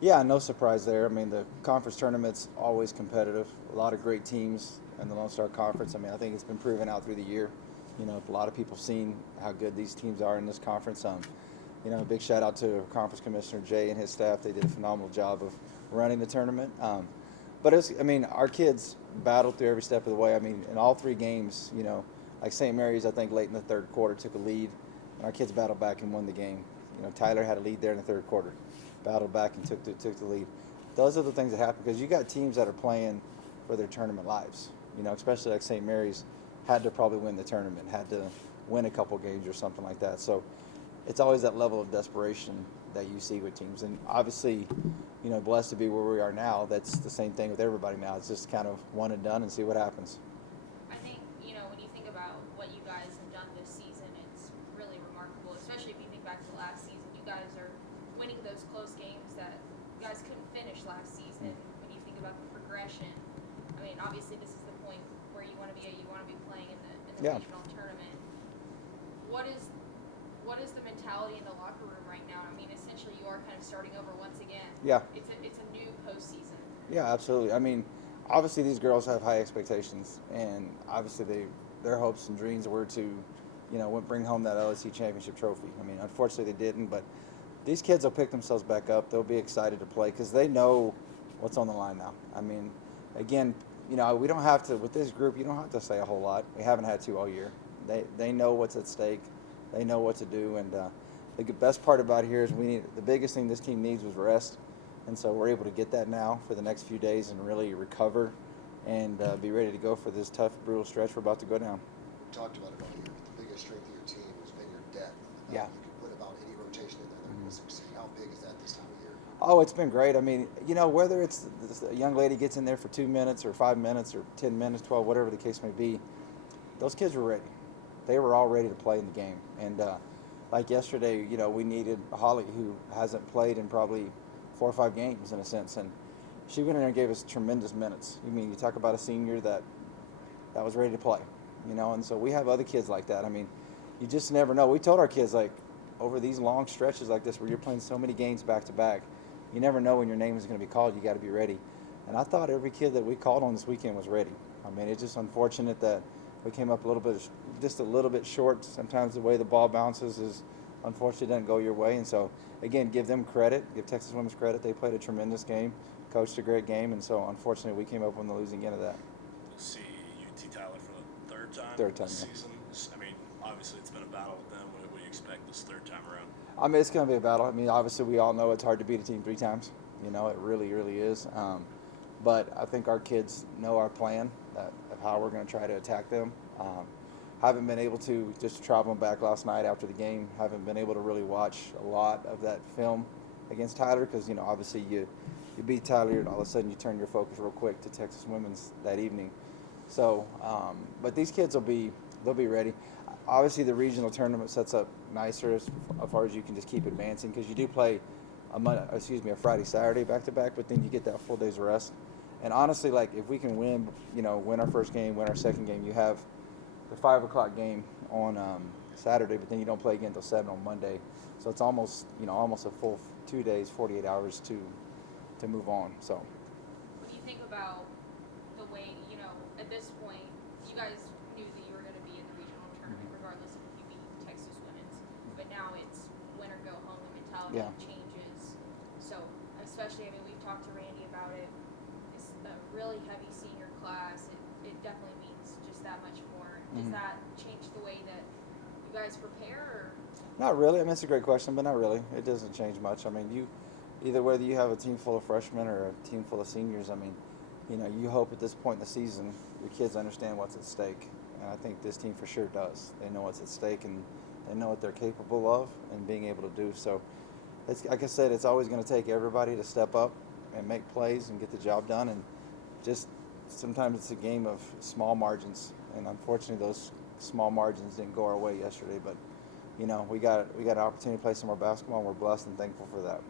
Yeah, no surprise there. I mean, the conference tournament's always competitive. A lot of great teams in the Lone Star Conference. I mean, I think it's been proven out through the year. A lot of people have seen how good these teams are in this conference. A big shout out to Conference Commissioner Jay and his staff. They did a phenomenal job of running the tournament. Our kids battled through every step of the way. I mean, in all three games, like St. Mary's, I think late in the third quarter took a lead, and our kids battled back and won the game. Tyler had a lead there in the third quarter, battled back and took the lead. Those are the things that happen because you got teams that are playing for their tournament lives. Especially like St. Mary's had to probably win the tournament, had to win a couple games or something like that. So it's always that level of desperation that you see with teams. And obviously, blessed to be where we are now. That's the same thing with everybody now. It's just kind of one and done and see what happens. I think, when you think about what you guys have done this season, it's really remarkable, especially if you think back to last season. You guys are winning those close games that you guys couldn't finish last season. When you think about the progression, I mean, obviously this is the point where you want to be at. You want to be playing in the regional tournament. What is the mentality in the locker room right now? I mean, essentially you are kind of starting over once again. Yeah. It's a new postseason. Yeah, absolutely. I mean, obviously these girls have high expectations, and obviously their hopes and dreams were to, bring home that LSC Championship trophy. I mean, unfortunately they didn't, but these kids will pick themselves back up. They'll be excited to play because they know what's on the line now. I mean, again, we don't have to, with this group, you don't have to say a whole lot. We haven't had to all year. They know what's at stake. They know what to do, and the best part about it here is the biggest thing this team needs was rest, and so we're able to get that now for the next few days and really recover and be ready to go for this tough, brutal stretch we're about to go down. We talked about it all year. The biggest strength of your team has been your depth. Yeah. You can put about any rotation in there that will succeed. How big is that this time of year? Oh, it's been great. I mean, whether it's a young lady gets in there for 2 minutes or 5 minutes or 10 minutes, 12, whatever the case may be, those kids were ready. They were all ready to play in the game. And like yesterday, we needed Holly, who hasn't played in probably 4 or 5 games in a sense, and she went in there and gave us tremendous minutes. You talk about a senior that was ready to play, and so we have other kids like that. I mean, you just never know. We told our kids, like, over these long stretches like this where you're playing so many games back to back, you never know when your name is going to be called. You got to be ready. And I thought every kid that we called on this weekend was ready. I mean, it's just unfortunate that we came up just a little bit short. Sometimes the way the ball bounces is unfortunately doesn't go your way. And so, again, give them credit, give Texas Women's credit. They played a tremendous game, coached a great game, and so unfortunately we came up on the losing end of that. You'll see UT Tyler for the Third time, this yeah. season. I mean, obviously it's been a battle with them. What do we expect this third time around? I mean, it's going to be a battle. I mean, obviously we all know it's hard to beat a team 3 times. It really, really is. But I think our kids know our plan of how we're going to try to attack them. Haven't been able to, just traveling back last night after the game, haven't been able to really watch a lot of that film against Tyler because, obviously you beat Tyler and all of a sudden you turn your focus real quick to Texas Women's that evening. So, but these kids they'll be ready. Obviously the regional tournament sets up nicer as far as you can just keep advancing because you do play a Friday, Saturday back-to-back, but then you get that full day's rest. And honestly, like, if we can win our first game, win our second game, you have the 5 o'clock game on Saturday, but then you don't play again until 7 on Monday. So it's almost a full 2 days, 48 hours to move on. So When you think about the way, at this point, you guys knew that you were going to be in the regional tournament regardless of if you beat Texas Women's. But now it's win or go home. The mentality changes. So especially, we've talked to Randy about it. It's a really heavy senior class. It definitely means just that much more. Does that change the way that you guys prepare? Or? Not really. I mean, it's a great question, but not really. It doesn't change much. I mean, either whether you have a team full of freshmen or a team full of seniors, I mean, you hope at this point in the season your kids understand what's at stake. And I think this team for sure does. They know what's at stake and they know what they're capable of and being able to do. So, it's, like I said, it's always going to take everybody to step up and make plays and get the job done. And just sometimes it's a game of small margins. And unfortunately, those small margins didn't go our way yesterday. But, we got an opportunity to play some more basketball, and we're blessed and thankful for that.